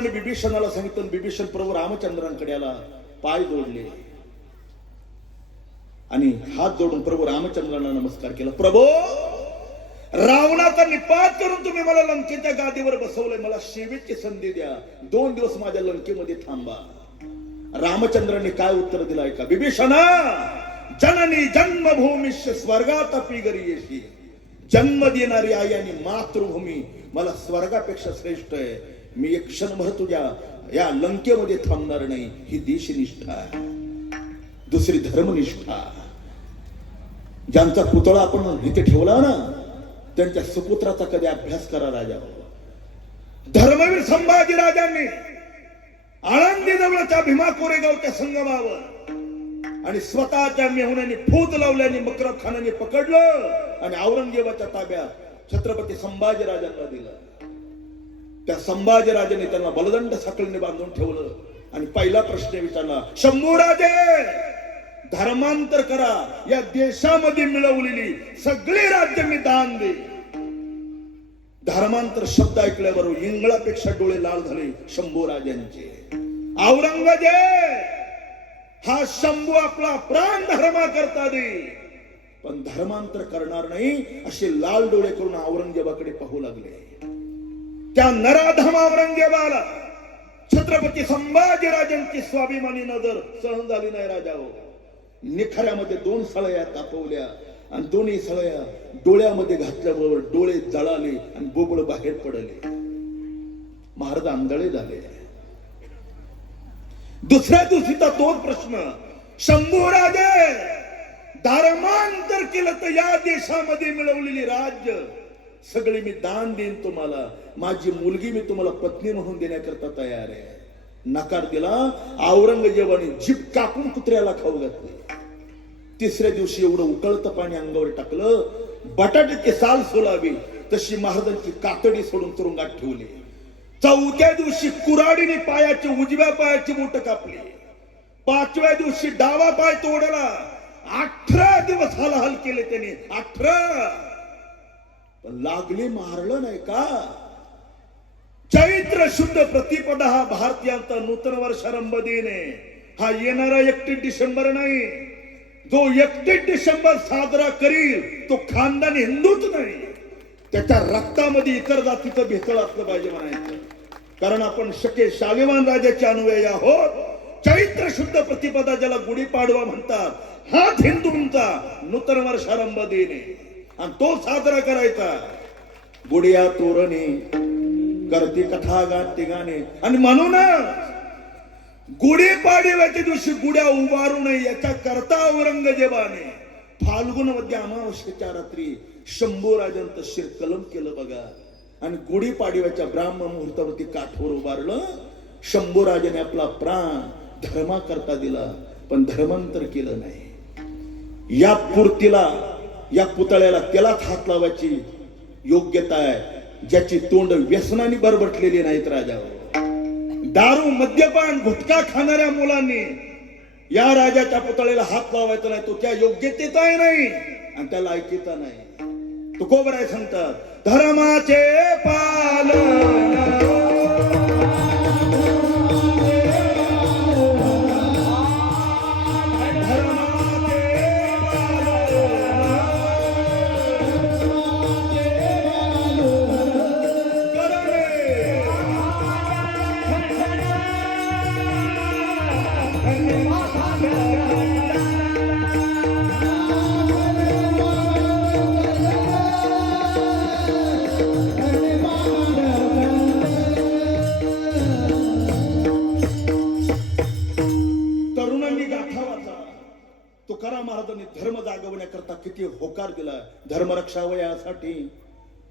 बिभीषणाला सांगितलं, बिभीषण प्रभू रामचंद्रांकडे आला, पाय जोडले आणि हात जोडून प्रभू रामचंद्रांना नमस्कार केला. प्रभू, रावणाचा निपात करून तुम्ही मला लंकेच्या गादीवर बसवलंय, मला शेवटची संधी द्या, 2 दिवस माझ्या लंकेमध्ये थांबा. रामचंद्रांनी काय उत्तर दिलं ऐका. बिभीषणा, जननी जन्मभूमीश्च स्वर्गातपि गरीयसी. जन्म देणारी आई आणि मातृभूमी मला स्वर्गापेक्षा श्रेष्ठ आहे. मी एक क्षणभर तुझ्या या लंकेमध्ये थांबणार नाही. ही देशनिष्ठा आहे. दुसरी धर्मनिष्ठा. ज्यांचा पुतळा आपण इथे ठेवला ना, त्यांच्या सुपुत्राचा कधी अभ्यास करा राजा. धर्मवीर संभाजी राजांनी आळंदी जवळच्या भीमा कोरेगावच्या संगमावर आणि स्वतःच्या मेहुण्याने फूट लावल्याने मकरब खानाने पकडलं आणि औरंगजेबाच्या ताब्यात छत्रपती संभाजी राजांना दिलं. त्या संभाजी राजाने त्यांना बलदंड साखळीने बांधून ठेवलं आणि पहिला प्रश्न विचारला, शंभू राजे, धर्मांतर करा, या देशामध्ये मिळवलेली सगळी राज्य मी दान दे. धर्मांतर शब्द ऐकल्याबरोबर इंगळापेक्षा डोळे लाल झाले शंभू राजांचे. औरंगजेब, हा शंभू आपला प्राण धर्मा करता दे, पण धर्मांतर करणार नाही, असे लाल डोळे करून औरंगजेबाकडे पाहू लागले. त्या नराधम औरंगजेबाला छत्रपती संभाजी राजांची स्वाभिमानी नजर सहन झाली नाही. राजाओ, निखाऱ्यामध्ये 2 सळया तापवल्या आणि दोन्ही सळया डोळ्यामध्ये घातल्याबरोबर डोळे जळाले आणि बोबड बाहेर पडले. महाराज आंधळे झाले. दुसऱ्या दिवशीचा तोच प्रश्न, शंभू राजे, धर्मांतर केलं तर या देशामध्ये मिळवलेली राज्य सगळी मी दान देईन तुम्हाला. माझी मुलगी मी तुम्हाला पत्नी म्हणून देण्याकरता तयार आहे. नकार दिला. औरंगजेबाने जीभ कापून कुत्र्याला खाऊ घातली. तिसऱ्या दिवशी एवढं उकळतं पाणी अंगावर टाकलं, बटाट्याची साल सोलावी तशी महाराजांची कातडी सोडून तुरुंगात ठेवली. चौथ्या दिवशी कुऱ्हाडीने पायाची उजव्या पायाची बोट कापली. 5व्या दिवशी डावा पाय तोडला. 18 दिवस हालहाल केले त्याने. 18 पण लागले, मारलं नाही का. चैत्र शुद्ध प्रतिपदा हा भारतीयांचा नूतन वर्षारंभ दिन आहे. हा येणारा 31 डिसेंबर नाही. जो 31 डिसेंबर साजरा करील तो खानदानी हिंदूच नाही, त्याच्या रक्तामध्ये इतर जातीचं भेसळ असलं पाहिजे म्हणायचं. कारण आपण शके शालिवान राजाचे अनुयायी आहोत. चैत्र शुद्ध प्रतिपदा, ज्याला गुढीपाडवा म्हणतात, हाच हिंदूंचा नूतन वर्षारंभ दिन आहे आणि तो साजरा करायचा. गुढिया तोरणे करती कथा गाते गाणे. आणि म्हणूनच गुढीपाडव्याच्या दिवशी गुढ्या उभारू नये याच्या करता औरंगजेबाने फाल्गुन मध्ये अमावस्येच्या रात्री शंभू राजांचं शिरकलम केलं बघा. आणि गुढीपाडव्याच्या ब्राह्मण मुहूर्तावरती काठवर उभारलं. शंभू राजाने आपला प्राण धर्मा करता दिला, पण धर्मांतर केलं नाही. या पूर्तीला, या पुतळ्याला त्यालाच हात लावायची योग्यता आहे ज्याची तोंड व्यसनाने बरबटलेली नाहीत. राजावर दारू, मद्यपान, गुटखा खाणाऱ्या मुलांनी या राजाच्या पुतळ्याला हात लावायचा नाही. तो त्या योग्यतेचाही नाही आणि त्या लायकीचा नाही. तुकोबराय सांगतात, धर्माचे पालन महाराजांनी धर्म जागवण्याकरता किती होकार दिला. धर्मरक्षा वयासाठी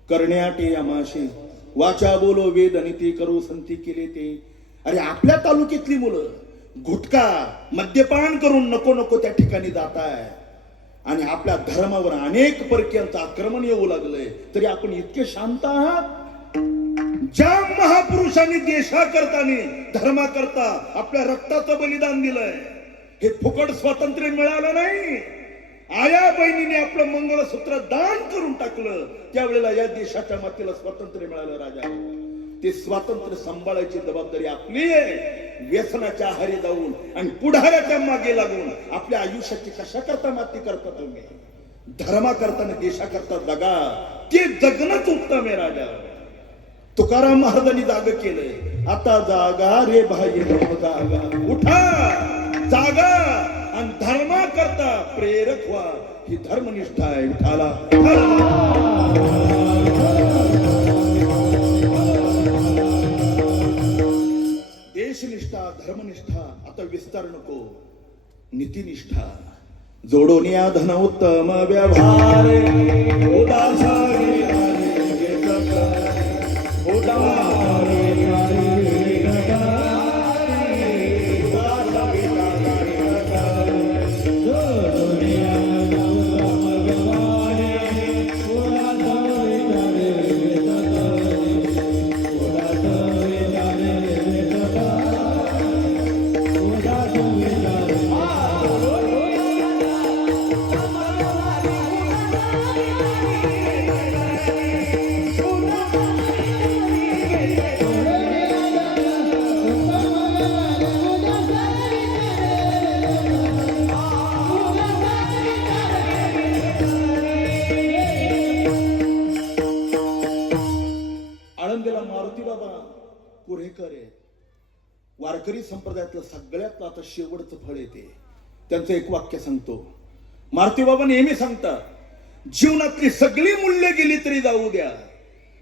करण्याटी आमाशी वाचा बोलो वेद नीती करू संती केले ते. अरे आपल्या तालुक्यातली मुलं गुटखा मद्यपान करून नको नको त्या ठिकाणी जात आहे आणि आपल्या धर्मावर अनेक परकीयांचं आक्रमण येऊ लागलंय, तरी आपण इतके शांत आहात. ज्या महापुरुषांनी देशाकरता धर्माकरता आपल्या रक्ताचं बलिदान दिलंय, हे फुकट स्वातंत्र्य मिळालं नाही. आया बहिणीने आपलं मंगळसूत्र दान करून टाकलं, त्यावेळेला या देशाच्या मातेला स्वातंत्र्य मिळालं. राजा ते स्वातंत्र्य सांभाळायची जबाबदारी आपली आहे. व्यसनाच्या आहारी जाऊन आणि पुढाऱ्याच्या मागे लागून आपल्या आयुष्याची कशा करता माती करता तुम्ही? धर्मा करताना देशाकरता जगा, ते जगणंच उत्तम आहे राजा. तुकाराम महाराजांनी जाग केलंय, आता जागा रे भाई जागा, उठा जागा आणि धर्मा करता प्रेरक व्हा. ही धर्मनिष्ठा आहे. विठाला देशनिष्ठा, धर्मनिष्ठा, आता विस्तार नको. नीतिनिष्ठा, जोडोनिया धन उत्तम व्यवहार, वारकरी संप्रदायातलं सगळ्यात आता शेवटचं फळ येते. त्यांचं एक वाक्य सांगतो. मारुती बाबा नेहमी सांगतात, जीवनातली सगळी मूल्य गेली तरी जाऊ द्या,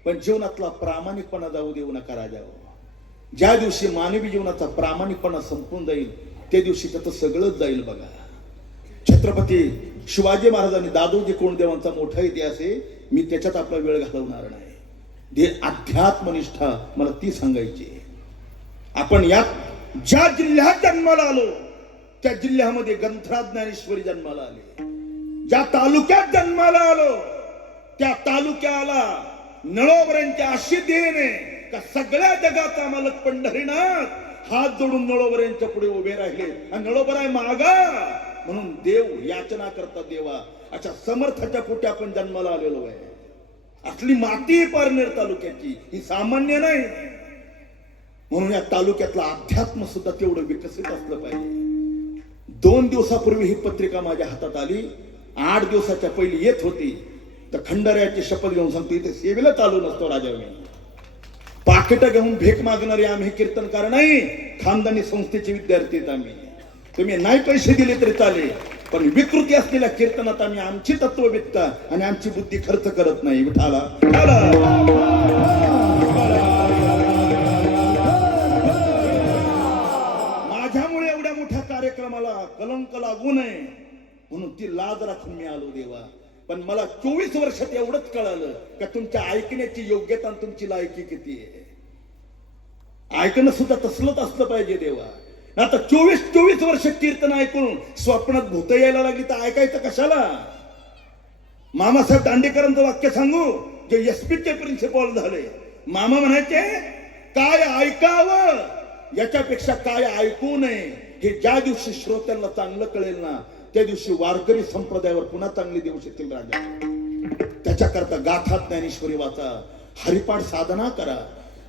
पण जीवनातला प्रामाणिकपणा जाऊ देऊ नका राजा. ज्या दिवशी मानवी जीवनाचा प्रामाणिकपणा संपून जाईल त्या दिवशी त्याचं सगळंच जाईल. बघा, छत्रपती शिवाजी महाराजांनी दादोजी कोंडदेवांचा मोठा इतिहास आहे. मी त्याच्यात आपला वेळ घालवणार नाही. अध्यात्मनिष्ठा मला ती सांगायची. आपण यात ज्या जिल्ह्यात जन्माला आलो त्या जिल्ह्यामध्ये ग्रंथराज ज्ञानेश्वरी जन्माला आले. ज्या तालुक्यात जन्माला आलो त्या तालुक्याला नळोबरांच्या अशी देणे का सगळ्या जगाचा मालक पंढरीनाथ हात जोडून नळोबरांच्या पुढे उभे राहिले. आणि नळोबराय मागा म्हणून देव याचना करतात. देवा, अच्छा समर्थाच्या पोटी आपण जन्माला आलेलो आहे. असली माती पारनेर तालुक्याची, ही सामान्य नाही. म्हणून या तालुक्यातलं अध्यात्म सुद्धा तेवढं विकसित असलं पाहिजे. 2 दिवसापूर्वी ही पत्रिका माझ्या हातात आली. 8 दिवसाच्या पहिली येत होती तर खंडाऱ्याची शपथ घेऊन सांगतो, इथे सेवेला चालू नसतो राजा. मी पाकिट घेऊन भेक मागणारे आम्ही कीर्तनकार नाही, खानदानी संस्थेचे विद्यार्थी आहेत आम्ही. तुम्ही नाही पैसे दिले तरी चालेल, पण विकृती असलेल्या कीर्तनात आम्ही आमची तत्ववेत्ता आणि आमची बुद्धी खर्च करत नाही. विठाला माझ्यामुळे एवढ्या मोठ्या कार्यक्रमाला कलंक लागू नये म्हणून ती लाज राखून मी आलो देवा. पण मला 24 वर्षात एवढंच कळालं का तुमच्या ऐकण्याची योग्यता आणि तुमची लायकी किती आहे. ऐकणं सुद्धा तसलंच असलं पाहिजे देवा. आता 24 वर्ष कीर्तन ऐकून स्वप्नात भूत यायला लागली तर ऐकायचं कशाला? मामासाहेब दांडेकरांचं वाक्य सांगू, जे एसपीचे प्रिन्सिपल झाले. मामा म्हणायचे, काय ऐकावं याच्यापेक्षा काय ऐकू नये. हे ज्या दिवशी श्रोत्यांना चांगलं कळेल ना त्या दिवशी वारकरी संप्रदायावर पुन्हा चांगले दिवस येतील राजा. त्याच्याकरता गाथा ज्ञानेश्वरी वाचा, हरिपाठ साधना करा.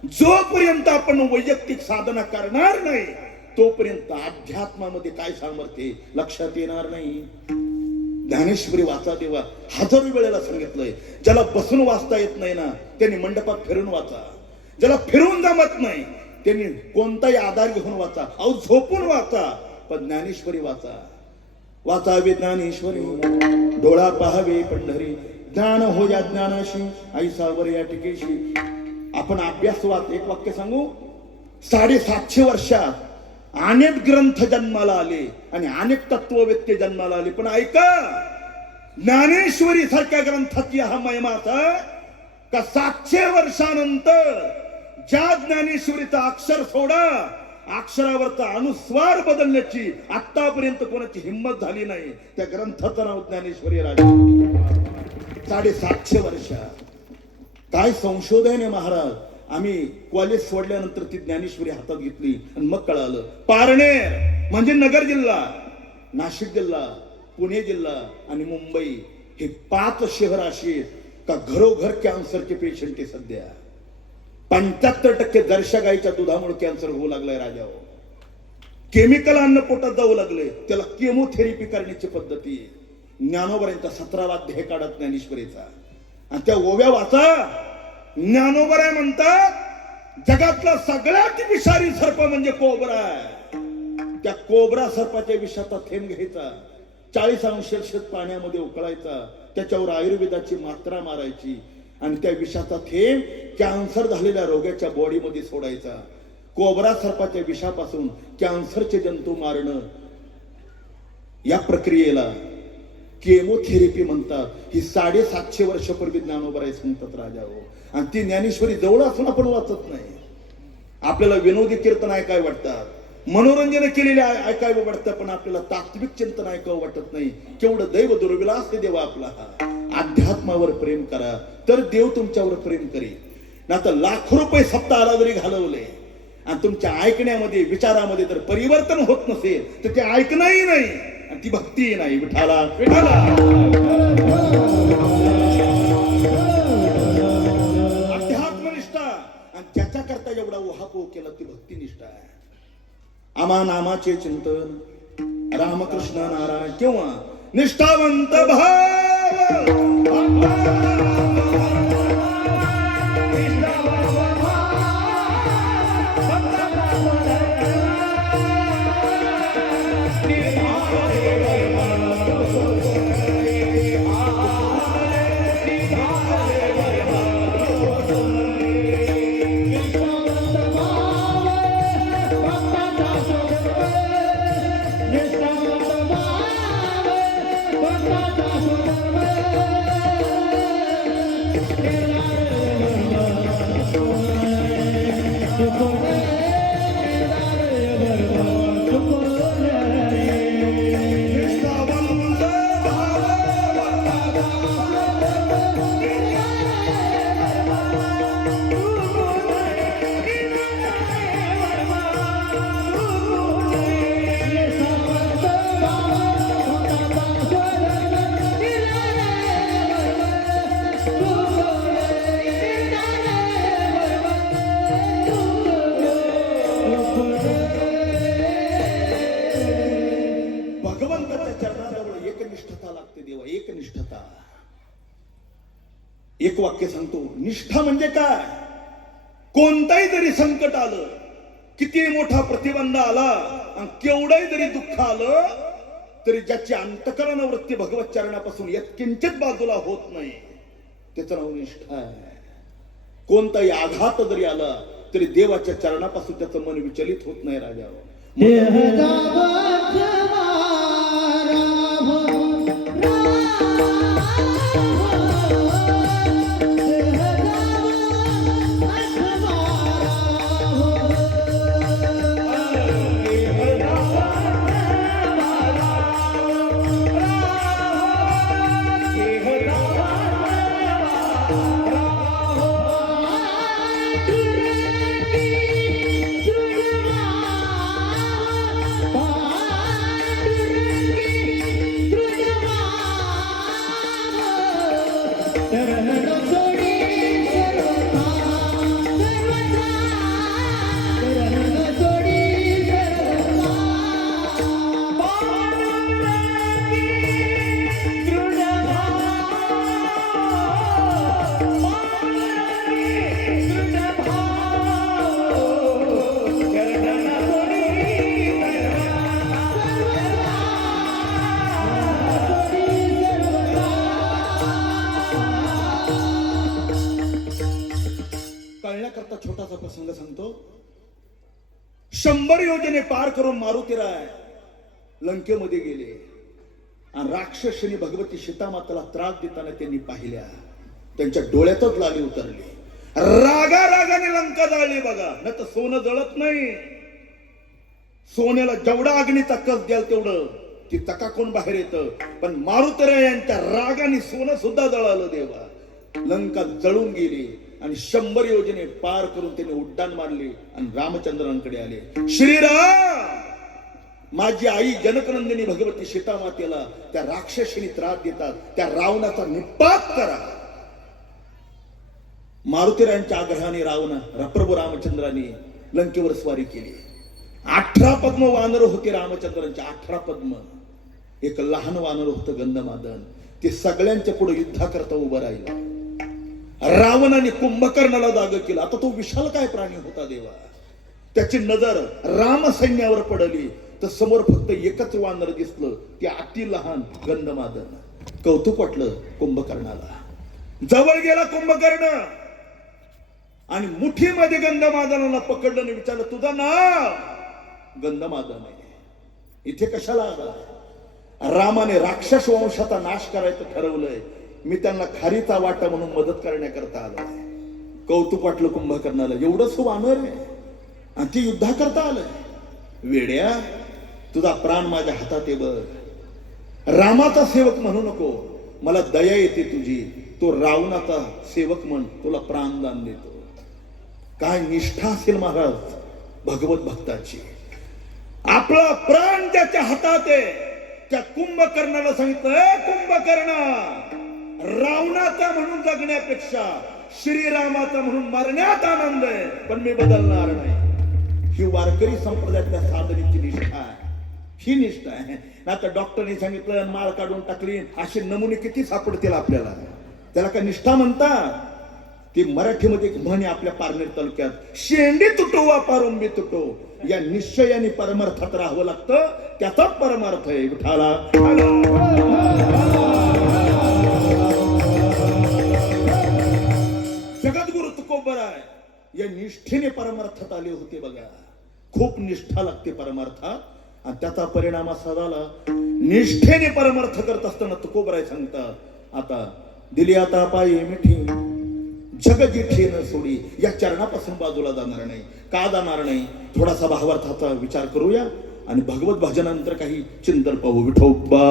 जोपर्यंत आपण वैयक्तिक साधना करणार नाही तोपर्यंत अध्यात्मामध्ये काय सामर्थ्य लक्षात येणार नाही. ज्ञानेश्वरी वाचा देवा. हजारो वेळेला सांगितलंय. ज्याला बसून वाचता येत नाही ना त्यांनी मंडपात फिरून वाचा. ज्याला फिरून जमत नाही त्यांनी कोणताही आधार घेऊन वाचा. अहो झोपून वाचा, पण ज्ञानेश्वरी वाचा. वाचावे ज्ञानेश्वरी, डोळा पाहावे पंढरी, ज्ञान हो या ज्ञानाशी, ऐसावर या टिकेशी. आपण अभ्यास वाच. एक वाक्य सांगू, 750 वर्षात अनेक ग्रंथ जन्माला आले आणि अनेक तत्ववेत्ते जन्माला आले, पण ऐका ज्ञानेश्वरी सारख्या ग्रंथाची हा महिमा असा का 700 वर्षानंतर ज्या ज्ञानेश्वरीचा अक्षर सोडा अक्षरावरचा अनुस्वार बदलण्याची आतापर्यंत कोणाची हिंमत झाली नाही. त्या ग्रंथाचं नाव ज्ञानेश्वरी राजा. 750 वर्षात काय संशोधन आहे महाराज. आम्ही कॉलेज सोडल्यानंतर ती ज्ञानेश्वरी हातात घेतली आणि मग कळालं पारनेर म्हणजे नगर जिल्हा, नाशिक जिल्हा, पुणे जिल्हा आणि मुंबई हे 5 शहर अशी का घरोघर कॅन्सरचे पेशंट आहे सध्या. 75% जर्शा गाईच्या दुधामुळे कॅन्सर होऊ लागलाय राजाओ. केमिकल अन्न पोटात जाऊ लागले, त्याला केमोथेरपी करण्याची पद्धती. ज्ञानोबरांचा 17वा अध्याय काढत ज्ञानेश्वरीचा आणि त्या ओव्या वाचा. ज्ञानोबराय म्हणतात जगातला सगळ्यात विषारी सर्प म्हणजे कोबरा आहे. त्या कोबरा सर्पाच्या विषाचा थेंब घ्यायचा, 40 अंश सेल्सिअस पाण्यामध्ये उकळायचा, त्याच्यावर आयुर्वेदाची मात्रा मारायची आणि त्या विषाचा थेंब कॅन्सर झालेल्या रोग्याच्या बॉडीमध्ये सोडायचा. कोबरा सर्पाच्या विषापासून कॅन्सरचे जंतू मारणं, या प्रक्रियेला केमोथेरपी म्हणतात. ही 750 वर्षापूर्वी ज्ञानोबराय सांगतात राजाओ. आणि ती ज्ञानेश्वरी जवळ असून आपण वाचत नाही. आपल्याला विनोदी कीर्तन ऐकाय वाटतात, मनोरंजन केलेले ऐकावं वाटतं, पण आपल्याला तात्विक चिंतन ऐकावं वाटत नाही. केवढं दैव दुर्विलास देवा आपला हा. अध्यात्मावर प्रेम करा तर देव तुमच्यावर प्रेम करेल. ना तर लाखो रुपये सप्ताहाला जरी घालवले आणि तुमच्या ऐकण्यामध्ये विचारामध्ये जर परिवर्तन होत नसेल तर ते ऐकणंही नाही आणि ती भक्तीही नाही. विठाला विठाला. अध्यात्मनिष्ठा आणि ज्याच्याकरता एवढा उहापोह केला ती भक्तिनिष्ठा आहे. आमा नामाचे चिंतन रामकृष्ण नारायण किंवा निष्ठावंत भाव. एक वाक्य सांगतो. निष्ठा म्हणजे काय? कोणताही जरी संकट आलं, किती मोठा प्रतिबंध आला आणि केवढंही जरी दुःख आलं तरी ज्याची अंतकरण वृत्ती भगवत चरणापासून यत्किंचित बाजूला होत नाही त्याचं नाव निष्ठा आहे. कोणताही आघात जरी आला तरी देवाच्या चरणापासून त्याचं मन विचलित होत नाही राजा. कळण्याकरता छोटासा प्रसंग सांगतो. 100 योजने पार करून मारुतीराय लंकेमध्ये गेले आणि राक्षसनी भगवती सीतामाताला त्रास देताना त्यांनी पाहिल्या. त्यांच्या डोळ्यातच लाली उतरली. रागाने लंका जाळली बघा. न तर सोनं जळत नाही. सोन्याला जेवढा अग्नीचा कस द्याल तेवढं ती चकाकून बाहेर येतं. पण मारुतीराय यांच्या रागाने सोनं सुद्धा जळालं देवा. लंका जळून गेली आणि 100 योजने पार करून त्यांनी उड्डाण मारले आणि रामचंद्रांकडे आले. श्रीराम, माझी आई जनकनंदिनी भगवती सीतामातेला त्या राक्षसीने त्रास देतात, त्या रावणाचा निपात करा. मारुतीरायांच्या आग्रहाने प्रभू रामचंद्राने लंकेवर स्वारी केली. 18 पद्म वानर होते रामचंद्रांचे, 18 पद्म. एक लहान वानर होतं गंधमादन, ते सगळ्यांच्या पुढे युद्धाकरता उभं राहिलं. रावणाने कुंभकर्णाला जाग केलं. आता तो विशाल काय प्राणी होता देवा, त्याची नजर राम सैन्यावर पडली तर समोर फक्त एकच वानर दिसलं, ते अति लहान गंधमादन. कौतुक वाटलं कुंभकर्णाला. जवळ गेला कुंभकर्ण आणि मुठीमध्ये गंधमादनाला पकडलं आणि विचारलं, तुझं नाव? गंधमादन आहे. इथे कशाला आला? रामाने राक्षस वंशाचा नाश करायचं ठरवलंय, मी त्यांना खारीचा वाटा म्हणून मदत करण्याकरता आलोय. कौतुक वाटलं कुंभकर्णाला. एवढंच वानर आहे आणि ती युद्धा करता आलंय. वेड्या, तुझा प्राण माझ्या हातात आहे बघ. रामाचा सेवक म्हणू नको, मला दया येते तुझी. तो रावणाचा सेवक म्हण, तुला प्राणदान देतो. काय निष्ठा असेल महाराज भगवत भक्ताची. आपला प्राण त्याच्या हातात आहे. त्या कुंभकर्णाला सांगितलं, कुंभकर्ण, रावणाचा म्हणून जगण्यापेक्षा श्रीरामाचा म्हणून मरण्यात आनंद आहे, पण मी बदलणार नाही. ही वारकरी संप्रदायातल्या साधनेची निष्ठा आहे. ही निष्ठा आहे. आता डॉक्टरने सांगितलं माळ काढून टाकली, असे नमुने किती सापडतील आपल्याला. त्याला काय निष्ठा म्हणतात? ती मराठीमध्ये एक म्हणे आपल्या पारनेर तालुक्यात, शेंडी तुटो वा पारुंबी तुटो. या निश्चयाने परमार्थात राहावं लागतं, त्याचाच परमार्थ आहे. विठाला जगद्गुरु तुकोबराय या निष्ठेने परमार्थात आले होते बघा. खूप निष्ठा लागते परमार्थात आणि त्याचा परिणाम असा झाला. निष्ठेने परमार्थ करत असताना तुकोबराय सांगतात, आता दिली आता पायी मिठी जग जिठे न सोडी. या चरणापासून बाजूला जाणार नाही. का जाणार नाही? थोडासा भावार्थाचा विचार करूया आणि भगवत भजनानंतर काही चिंतन पाहू. विठोबा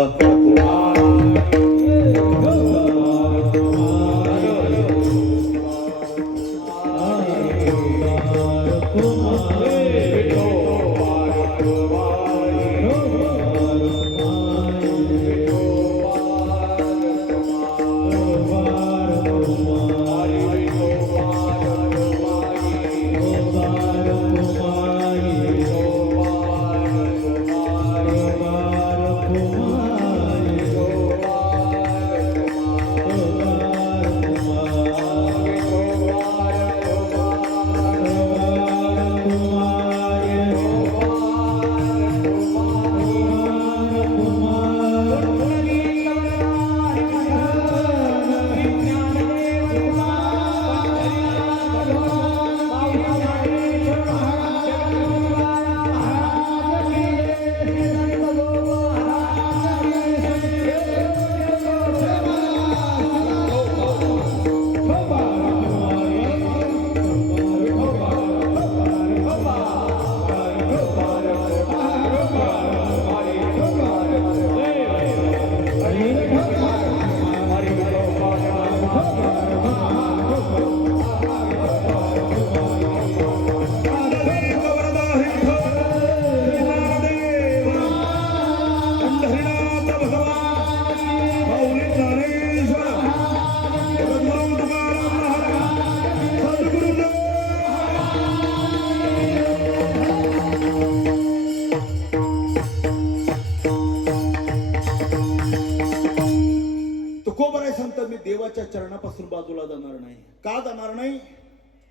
मी देवाच्या चरणापासून बाजूला जाणार नाही. का जाणार नाही?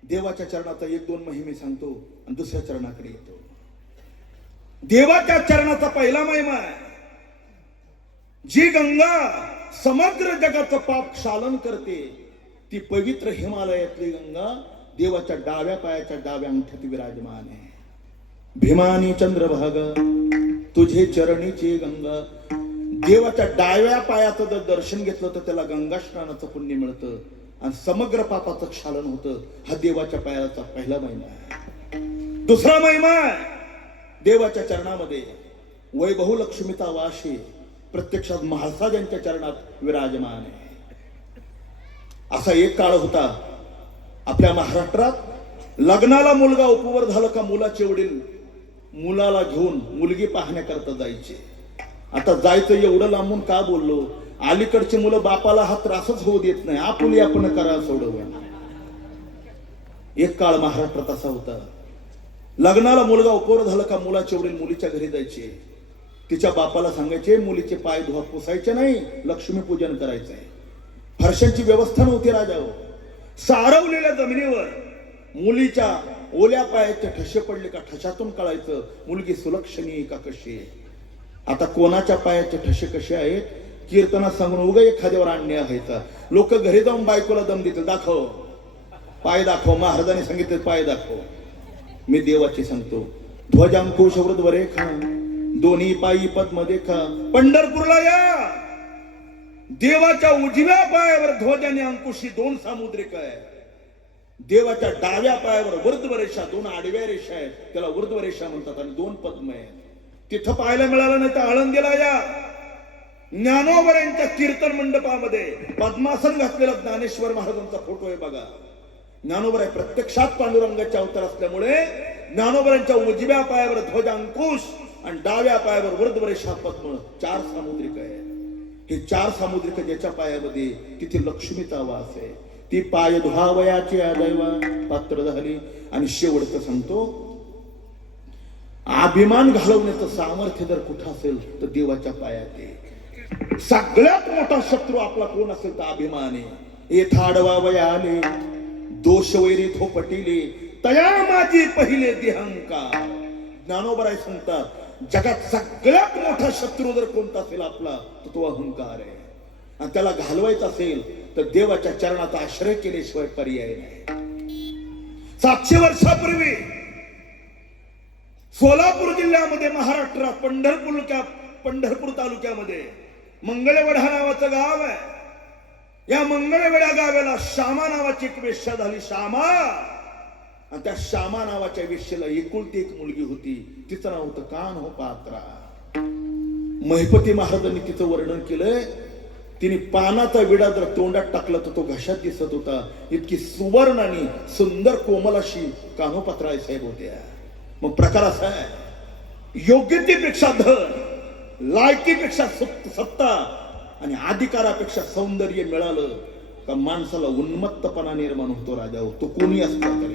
देवाच्या चरणाचा 1-2 महिमे सांगतो आणि दुसऱ्या चरणाकडे येतो. देवाच्या चरणाचा पहिला महिमा आहे, जी गंगा समग्र जगाचं पाप क्षालन करते, ती पवित्र हिमालयातली गंगा देवाच्या डाव्या पायाच्या डाव्या अंगठ्यात विराजमान आहे. भीमानी चंद्रभागा तुझे चरणीची गंगा. देवाच्या डाव्या पायाचं जर दर्शन घेतलं तर त्याला गंगा स्नानाचं पुण्य मिळतं आणि समग्र पापाचं क्षालन होतं. हा देवाच्या पायाचा पहिला महिमा आहे. दुसरा महिमा आहे, देवाच्या चरणामध्ये वैभव लक्ष्मीचा वास आहे. प्रत्यक्षात महाराजांच्या चरणात विराजमान आहे. असा एक काळ होता आपल्या महाराष्ट्रात, लग्नाला मुलगा उपवर झाला का मुलाचे वडील मुलाला घेऊन मुलगी पाहण्याकरता जायचे. आता जायचं एवढं लांबून का बोललो, अलीकडची मुलं बापाला हा त्रासच होऊ देत नाही. आपुली आपण करा सोडव. एक काळ महाराष्ट्रात असा होता, लग्नाला मुलगा उपवर झाला का मुलाचे वडील मुलीच्या घरी जायचे, तिच्या बापाला सांगायचे मुलीचे पाय धुवा पुसायचे नाही, लक्ष्मीपूजन करायचंय. फरशांची व्यवस्था नव्हती राजावर. सारवलेल्या जमिनीवर मुलीच्या ओल्या पायाचे ठसे पडले का ठशातून कळायचं मुलगी सुलक्षणी का कशी आहे. आता कोणाच्या पायाचे ठसे कसे आहेत कीर्तनात सांगून उगा एखाद्यावर अन्याय व्हायचा. लोक घरी जाऊन बायकोला दम देतील, दाखव पाय दाखव. महाराजांनी सांगितले पाय दाखव. मी देवाची सांगतो, ध्वजांकुश वृद्ध रेखा दोन्ही पायी पद्म देखा. पंढरपूरला या, देवाच्या उजव्या पायावर ध्वज आणि अंकुशी दोन सामुद्रिक आहे. देवाच्या डाव्या पायावर वृद्ध रेषा दोन आडव्या रेषा आहेत, त्याला वृद्ध रेषा म्हणतात, आणि दोन पद्म आहेत. तिथं पाहायला मिळालं नाही तर आळंदीला या, ज्ञानोबरांच्या कीर्तन मंडपामध्ये पद्मासन घातलेला ज्ञानेश्वर महाराजांचा फोटो आहे बघा. ज्ञानोबर आहे प्रत्यक्षात पांडुरंगाचे अवतार असल्यामुळे ज्ञानोबरांच्या उजव्या पायावर ध्वज अंकुश आणि डाव्या पायावर वृद्ध रेषा पद्म, चार सामुद्रिक आहे. हे चार सामुद्रिक ज्याच्या पायामध्ये तिथे लक्ष्मीचा वास आहे. ती पाय धुवावयाची आदैवा पात्र झाली. आणि शेवटचं सांगतो, अभिमान घालवण्याचं सामर्थ्य जर कुठं असेल तर देवाच्या पायात आहे. सगळ्यात मोठा शत्रू आपला कोण असेल तर अभिमान आहे. एथाडवावया आले दोष वैरी थोपटिले तया माझी पहिले देहंकार. ज्ञानोबराय सांगतात, जगात सगळ्यात मोठा शत्रू जर कोणता असेल आपला तर तो अहंकार आहे. आणि त्याला घालवायचा असेल तर देवाच्या चरणाचा आश्रय केल्याशिवाय पर्याय नाही. 700 वर्षापूर्वी सोलापूर जिल्ह्यामध्ये महाराष्ट्रात पंढरपूर तालुक्यामध्ये मंगळवेढा नावाचं गाव आहे. या मंगळवेढा गावाला श्यामा नावाची एक वेश्या झाली, श्यामा. आणि त्या श्यामा नावाच्या वेश्येला एकुलती एक मुलगी होती, तिचं नाव होतं कान्हो पात्रा. महिपती महाराजांनी तिचं वर्णन केलंय. तिने पानाचा विडा जर तोंडात टाकला तर तो घशात दिसत होता. इतकी सुवर्ण आणि सुंदर कोमल अशी कान्हो पात्रा साहेब होत्या. मग प्रकार असा आहे, योग्यतेपेक्षा धन, लायकीपेक्षा सत्ता आणि अधिकारापेक्षा सौंदर्य मिळालं का माणसाला उन्मत्तपणा निर्माण होतो. राजा तो कोणी असला तरी,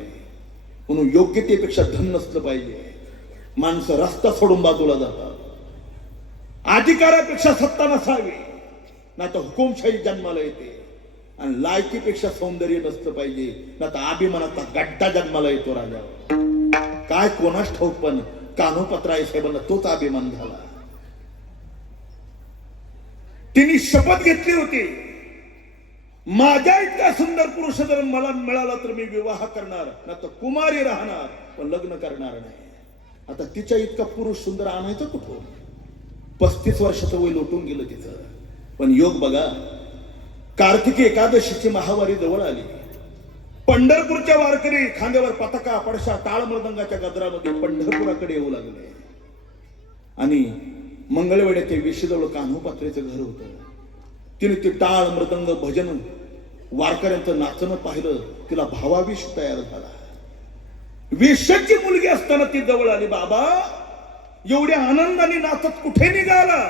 म्हणून योग्यतेपेक्षा धन नसलं पाहिजे. माणसं रस्ता सोडून बाजूला जातात. अधिकारापेक्षा सत्ता नसावी, ना तर हुकुमशाही जन्माला येते. आणि लायकीपेक्षा सौंदर्य नसलं पाहिजे, ना तर अभिमानाचा गड्डा जन्माला येतो. राजा काय कोणास ठाऊक, पण कान्होपात्राय साहेबांना तोच अभिमान झाला. तिने शपथ घेतली होती, माझ्या इतका सुंदर पुरुष जर मला मिळाला तर मी विवाह करणार, ना तर कुमारी राहणार पण लग्न करणार नाही. आता तिच्या इतका पुरुष सुंदर आणायचं कुठून? 35 वर्षाचं वय लोटून गेलं तिचं. पण योग बघा, कार्तिकी एकादशीची महावारी जवळ आली. पंढरपूरच्या वारकरी खांद्यावर पताका पडशा टाळ मृदंगाच्या गजरामध्ये पंढरपुराकडे येऊ लागले. आणि मंगळवेढ्याच्या वेशीजवळ कान्होपात्रेचं घर होतं. तिने ते टाळ मृदंग भजन वारकऱ्यांचं नाचणं पाहिलं, तिला भावाविष तयार झाला. वेश्याची मुलगी असताना ती जवळ आली. बाबा एवढ्या आनंदाने नाचत कुठे निघाला?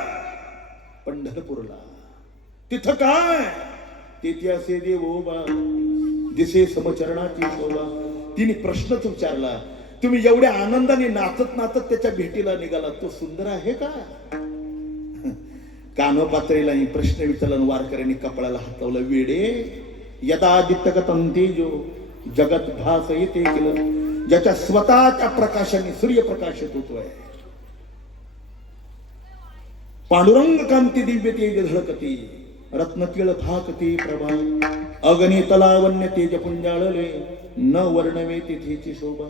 पंढरपूरला. तिथं काय? तेथे देवोबा दिसे समचरणाची शोभा. तिने प्रश्नच विचारला, तुम्ही एवढ्या आनंदाने नाचत नाचत त्याच्या भेटीला निघाला, तो सुंदर आहे का? कान्होपात्रेला प्रश्न विचारला. वारकऱ्यांनी कपाळाला हात लावला. वेडे यदा आदित्यगतं तेजो जगत भास येते केलं, ज्याच्या स्वतःच्या प्रकाशाने सूर्यप्रकाशित होतोय. पांडुरंग कांती दिव्य तेज धडकती, रत्नतिळ फाकती प्रभा, अगणी तलावन्य तेज पुंजाळले, न वर्णवे तिथेची शोभा.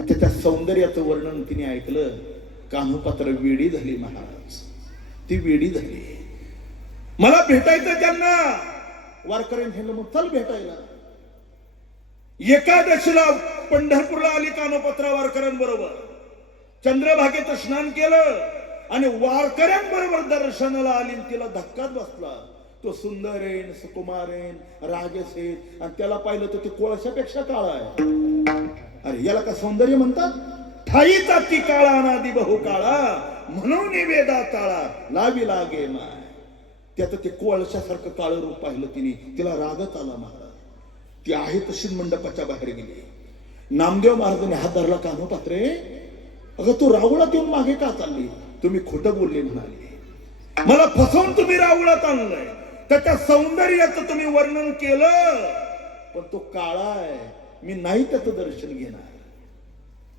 आता त्या सौंदर्याचं वर्णन तिने ऐकलं. कान्होपात्र वेडी झाली. महाराज ती वेडी झाली. मला भेटायचं त्यांना. वारकऱ्यांनी म्हणलं मग चल भेटायला. एकादशीला पंढरपूरला आली कान्होपात्रा वारकऱ्यांबरोबर. चंद्रभागेचं स्नान केलं आणि वारकऱ्यांबरोबर दर्शनाला आली. तिला धक्काच बसला. तो सुंदर आहे, सुकुमार आहे, राजस आहे, आणि त्याला पाहिलं तर ते कोळशापेक्षा काळा आहे. अरे याला का सौंदर्य म्हणतात? ठाईचा ती काळा अनादी बहु काळा, म्हणून वेदा काळा लावी लागे माय. त्याचं ते कोळशासारखं काळं रूप पाहिलं तिने. तिला रागच आला. महाराज ती आहे तशी मंडपाच्या बाहेर गेली. नामदेव महाराजांनी हात धरला. कान्होपात्रे, अगं तू रावळात येऊन मागे का चालली? तुम्ही खोटं बोलले म्हणाले. मला फसवून तुम्ही रावळात आणलंय. त्याच्या सौंदर्याचं तुम्ही वर्णन केलं, पण तो काळा आहे, मी नाही त्याचं दर्शन घेणार.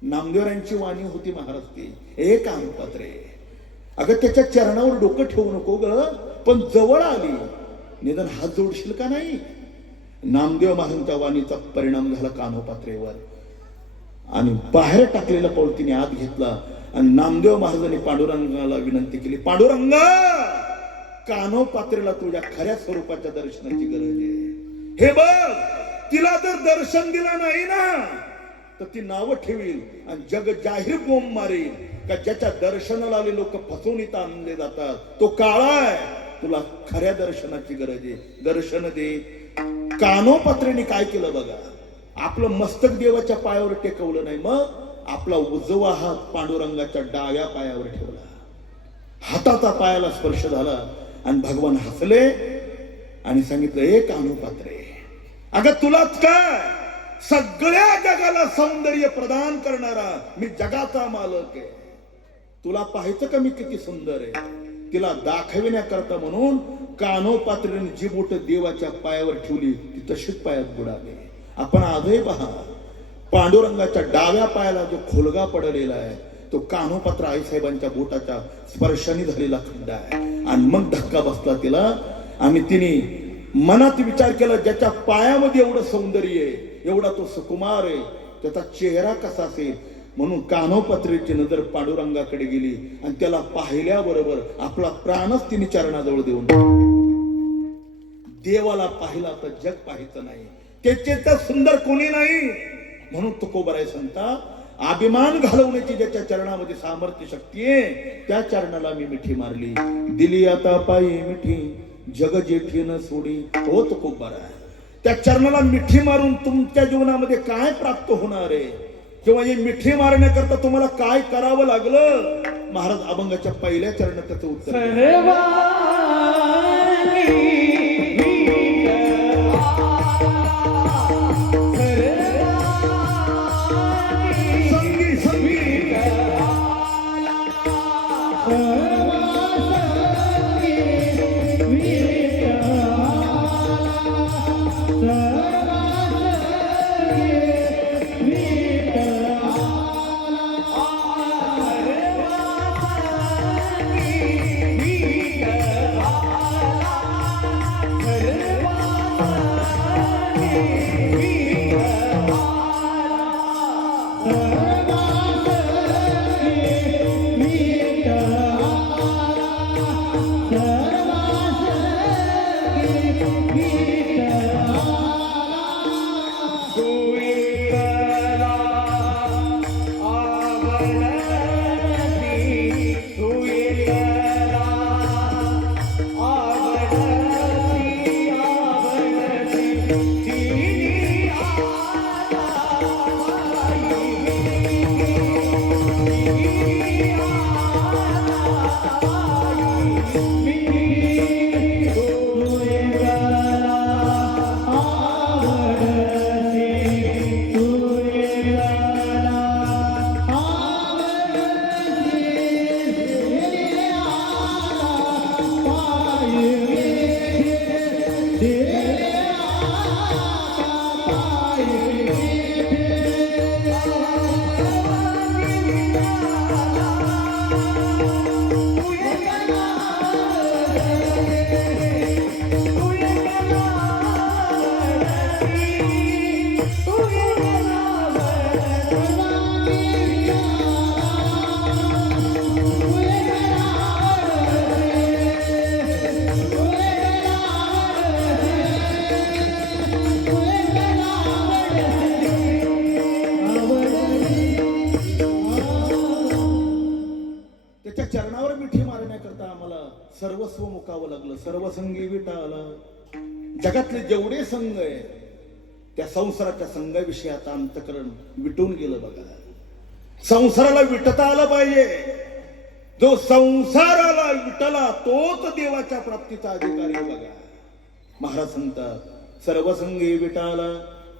नामदेवरांची वाणी होती महाराज ती, ए कान्होपात्रे, अगं त्याच्या चरणावर डोकं ठेवू नको ग, पण जवळ आली निदान हात जोडशील का नाही? नामदेव महाराजांच्या वाणीचा परिणाम झाला कान्होपात्रेवर आणि बाहेर टाकलेला पाऊल तिने आत घेतला आणि नामदेव महाराजांनी पांडुरंगाला विनंती केली, पांडुरंगा, कान्होपात्रेला तुझ्या खऱ्या स्वरूपाच्या दर्शनाची गरज आहे. हे बघ, तिला जर दर्शन दिलं नाही ना तर ती नावं ठेवील आणि जग जाहीर बोंब मारेल का ज्याच्या दर्शनाला आले लोक फसवून इथं आणले जातात. तो काळा आहे, तुला खऱ्या दर्शनाची गरज आहे, दर्शन दे. कान्होपात्रेने काय केलं बघा, आपलं मस्तक देवाच्या पायावर टेकवलं नाही, मग आपला उजवा हात पांडुरंगाच्या डाव्या पायावर ठेवला. हाताचा पायाला स्पर्श झाला आणि भगवान हसले आणि सांगितलं, ए कान्होपात्रे, अगं तुलाच काय, सगळ्या जगाला सौंदर्य प्रदान करणारा मी जगाचा मालक आहे. तुला पाहायचं का मी किती सुंदर आहे? तिला दाखविण्याकरता म्हणून कान्होपात्रेने जी बोट देवाच्या पायावर ठेवली ती तशीच पायात बुडाली. आपण आजही पहा, पांडुरंगाच्या डाव्या पायाला जो खोलगा पडलेला आहे तो कान्होपात्र आईसाहेबांच्या बोटाच्या स्पर्शाने झालेला खंड आहे. आणि मग धक्का बसला तिला आणि तिने मनात विचार केला, ज्याच्या पायामध्ये एवढं सौंदर्य आहे, एवढा तो सुकुमार आहे, त्याचा चेहरा कसा असेल. म्हणून कान्होपात्रेची नजर पांडुरंगाकडे गेली आणि त्याला पाहिल्याबरोबर आपला प्राणच तिने चरणाजवळ देऊन, देवाला पाहिला तर जग पाहायचं नाही, त्याचे तर सुंदर कोणी नाही. म्हणून तुकोबाराय सांगता, अभिमान घालवण्याची ज्याच्या चरणामध्ये सामर्थ्य शक्ती आहे त्या चरणाला मी मिठी मारली, दिली आता पायी मिठी, जग जेठी न सोडी. हो तुकोबाराय, त्या चरणाला मिठी मारून तुमच्या जीवनामध्ये काय प्राप्त होणार आहे किंवा हे मिठी मारण्याकरता तुम्हाला काय करावं लागलं? महाराज अभंगाच्या पहिल्या चरणात त्याचं उत्तर सर्वस्व मुकावं लागलं. सर्वसंगी विटाला. जगातले जेवढे संघ आहे त्या संसाराच्या संघाविषयी आता अंतकरण विटून गेलं बघा. संसाराला विटता आलं पाहिजे. जो संसाराला विटला तोच देवाच्या प्राप्तीचा अधिकारी बघा. महाराज सांगतात सर्वसंगी विटाला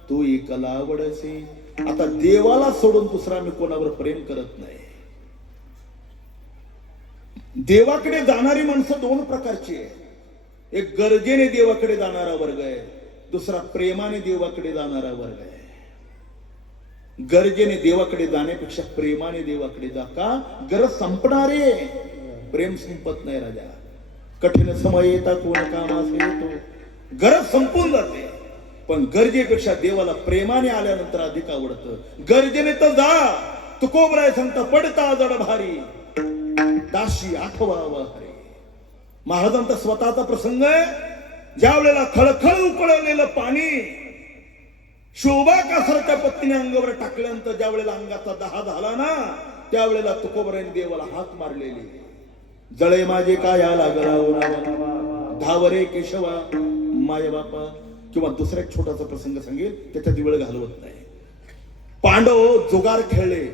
तू एकला आवडसे. आता देवाला सोडून दुसरा मी कोणावर प्रेम करत नाही. देवाकडे जाणारी माणसं दोन प्रकारची आहे. एक गरजेने देवाकडे जाणारा वर्ग आहे, दुसरा प्रेमाने देवाकडे जाणारा वर्ग आहे. गरजेने देवाकडे जाण्यापेक्षा प्रेमाने देवाकडे जा. का? गरज संपणार आहे, प्रेम संपत नाही राजा. कठीण समय येता कोण कामास येतो, गरज संपून जाते. पण गरजेपेक्षा देवाला प्रेमाने आल्यानंतर अधिक आवडतं. गरजेने तर जा, तुकोबराय सांगता पडता जड भारी, दाशी आठवावा हरे. महाराजांचा स्वतःचा प्रसंग आहे. ज्या वेळेला खळखळ उकळलेलं पाणी शोभा कासरच्या पत्नीने अंगावर टाकल्यानंतर ज्या वेळेला अंगाचा दहा झाला ना, त्यावेळेला तुकोबरायने देवाला हात मारलेले. जळे माझे काया लागला धावरे केशवा माय बापा. किंवा दुसरा एक छोटासा प्रसंग सांगेल, त्याच्यात वेळ घालवत नाही. पांडव जुगार खेळले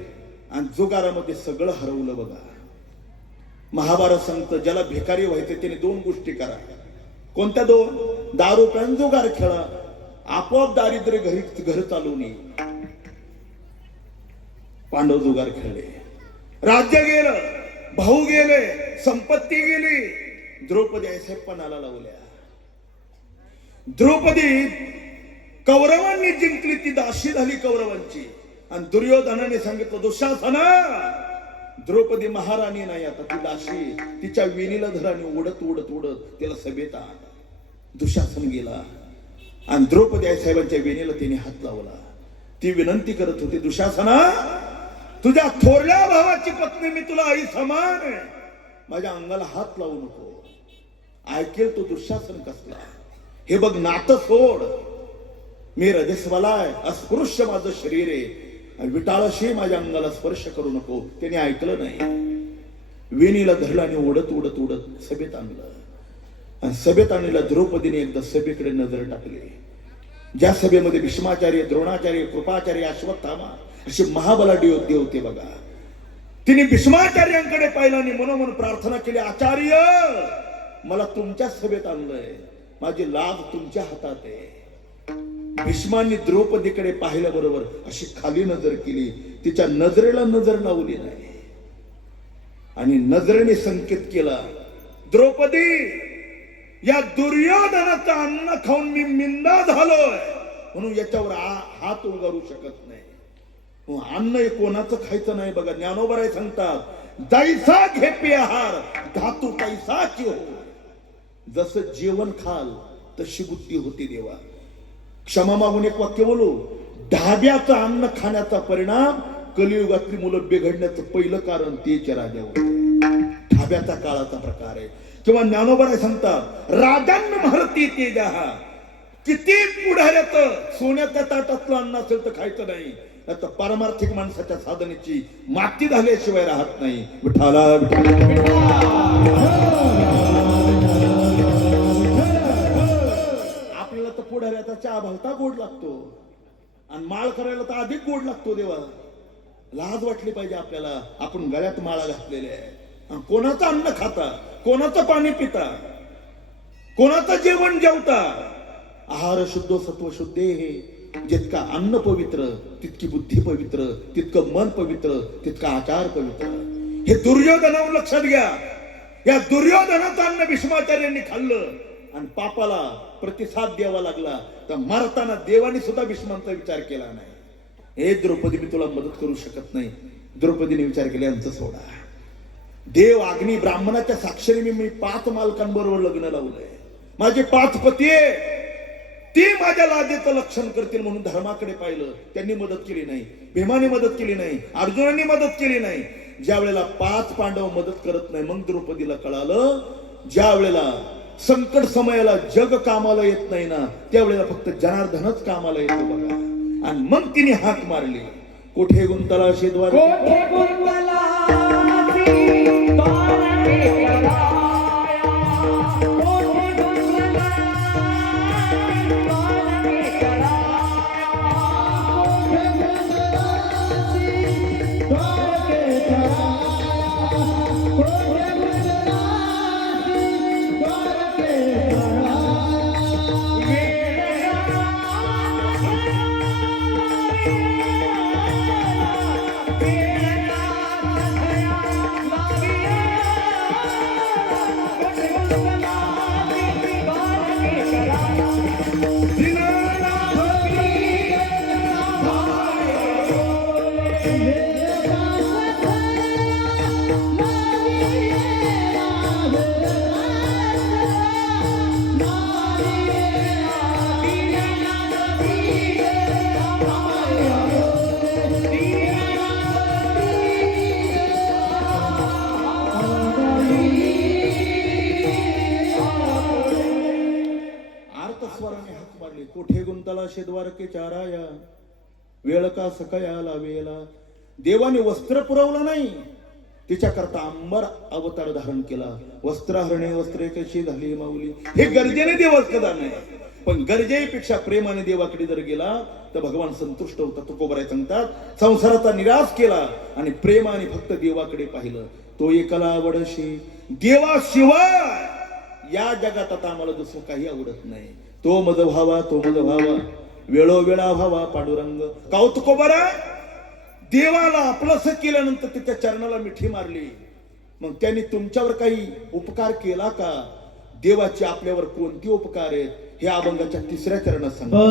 आणि जुगारामध्ये सगळं हरवलं बघा. महाभारत सांगतं ज्याला भिकारी व्हायचे त्याने दोन गोष्टी करा. कोणत्या दोन? दारू प्यान जुगार खेळा, आपोआप दारिद्र्य घर चालवून येईल. पांडव जुगार खेळले, राज्य गेलं, भाऊ गेले, संपत्ती गेली. द्रौपदी ऐसेपणाला लावल्या. द्रौपदी कौरवांनी जिंकली, ती दाशी झाली कौरवांची. आणि दुर्योधनाने सांगितलं दुःशासना, द्रौपदी महाराणी नाही आता, ती दाशी. तिच्या विणीला धराने उडत उडत उडत तिला सभेत आण. दुःशासन गेला आणि द्रौपदी आई साहेबांच्या वेणीला तिने हात लावला. ती विनंती करत होती, दुःशासना, तुझ्या थोरल्या भावाची पत्नी मी तुला आई समान आहे, माझ्या अंगाला हात लावू नको. ऐकेल तो दुःशासन कसला. हे बघ नातं सोड, मी रजस्वाला आहे, अस्पृश्य माझं शरीर आहे, विटाळशी माझ्या अंगाला स्पर्श करू नको. त्याने ऐकलं नाही. वेणीला धरला आणि उडत उडत उडत सभेत आणलं. आणि सभेत आणलेल्या द्रौपदीने एकदा सभेकडे नजर टाकली. ज्या सभेमध्ये भीष्माचार्य, द्रोणाचार्य, कृपाचार्य, अश्वत्थामा असे महाबलाढ्य योद्धे होते बघा. तिने भीष्माचार्यांकडे पाहिलं आणि मनोमन प्रार्थना केली, आचार्य मला तुमच्या सभेत आणलंय, माझी लाज तुमच्या हातात आहे. भीष्मांनी द्रौपदीकडे पाहिल्याबरोबर अशी खाली नजर केली, तिच्या नजरेला नजर लावली नाही आणि नजरेने संकेत केला, द्रौपदी या दुर्योधनाचं अन्न खाऊन मी मिंदा झालोय, म्हणून याच्यावर हात उगारू शकत नाही. अन्न हे कोणाचं खायचं नाही बघा. ज्ञानोबराय सांगतात, जैसा घेपे आहार धातू तैसाची हो. जसं जेवण खाल तशी बुद्धी होती देवा. क्षमा मागून एक वाक्य बोलू, ढाब्याचं अन्न खाण्याचा परिणाम कलियुगातली मुलं बिघडण्याचं पहिलं कारण तेच राजावर. ढाब्याचा काळाचा प्रकार आहे. किंवा ज्ञानोबराय सांगतात, राजांना महर्ती तेजा. किती पुढाऱ्यात सोन्याच्या ताटातलं अन्न असेल तर खायचं नाही, आता पारमार्थिक माणसाच्या साधनेची माती झाल्याशिवाय राहत नाही. विठाला आपल्याला तर पुढाऱ्याचा चहा भलता गोड लागतो आणि माळ करायला तर अधिक गोड लागतो. देवा लाज वाटली पाहिजे आपल्याला. आपण गळ्यात माळा घातलेल्या आहे. कोणाचं अन्न खाता, कोणाचं पाणी पिता, कोणाचं जेवण जेवता. आहार शुद्ध सत्व शुद्ध हे. जितका अन्न पवित्र तितकी बुद्धी पवित्र, तितकं मन पवित्र, तितका आचार पवित्र. हे दुर्योधनावर लक्षात घ्या. या दुर्योधनाचं अन्न भीष्माचार्यांनी खाल्लं आणि पापाला प्रतिसाद द्यावा लागला. तर मारताना देवाने सुद्धा भीष्मांचा विचार केला नाही. हे द्रौपदी मी तुला मदत करू शकत नाही. द्रौपदीने विचार केला, यांचं सोडा. देव अग्नी ब्राह्मणाच्या साक्षरीने मी 5 मालकांबरोबर लग्न लावलंय. माझे 5 पती आहे, ती माझ्या लाजेचं लक्षण करतील म्हणून धर्माकडे पाहिलं. त्यांनी मदत केली नाही, भीमाने मदत केली नाही, अर्जुनाने मदत केली नाही. ज्या वेळेला 5 पांडव मदत करत नाही, मग द्रौपदीला कळालं, ज्या वेळेला संकट समयाला जग कामाला येत नाही ना, त्यावेळेला फक्त जनार्दनच कामाला येतो बघा. आणि मग तिने हाक मारली, कोठे गुंतला शेद्वार, उपाशी द्वारकेच्या राया, वेळ का सकयाला वेला. देवाने वस्त्र पुरवलं नाही, तिच्याकरता अंबर अवतार धारण केला. वस्त्रहरणे वस्त्रे कशी झाली माऊली. हे गरजेने देवाच कदा नाही, पण गरजेपेक्षा प्रेमाने देवाकडे जर गेला तर भगवान संतुष्ट होता. तुकोबराय सांगतात संसाराचा निराश केला आणि प्रेमाने फक्त देवाकडे पाहिलं. तो एकला आवडशी, देवाशिवाय या जगात आता आम्हाला दुसरं काही आवडत नाही. तो मज व्हावा, तो मज व्हावा, वेळोवेळा व्हावा पांडुरंग. तुकोबराय देवाला आपलंस केल्यानंतर त्याच्या चरणाला मिठी मारली, मग त्यांनी तुमच्यावर काही उपकार केला का? देवाचे आपल्यावर कोणते उपकार आहेत हे अभंगाच्या 3ऱ्या चरणात सांगा.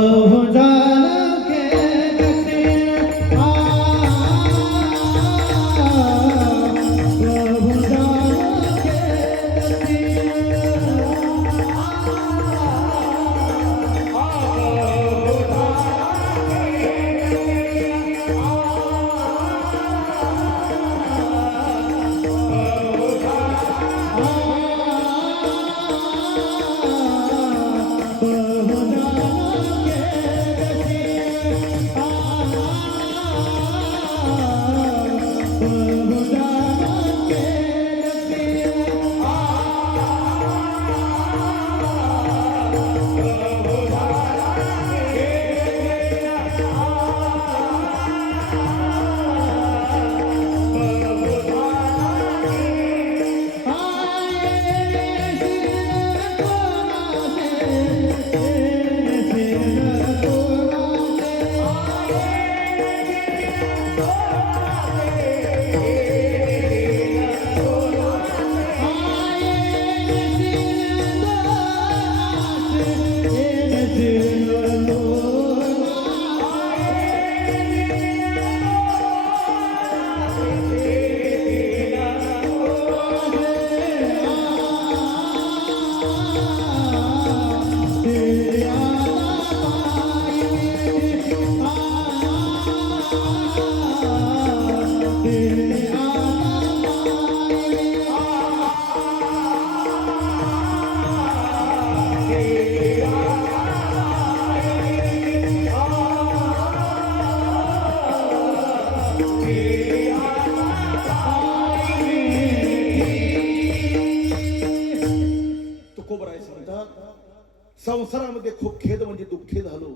संसारामध्ये खूप खेद म्हणजे दुःखी झालो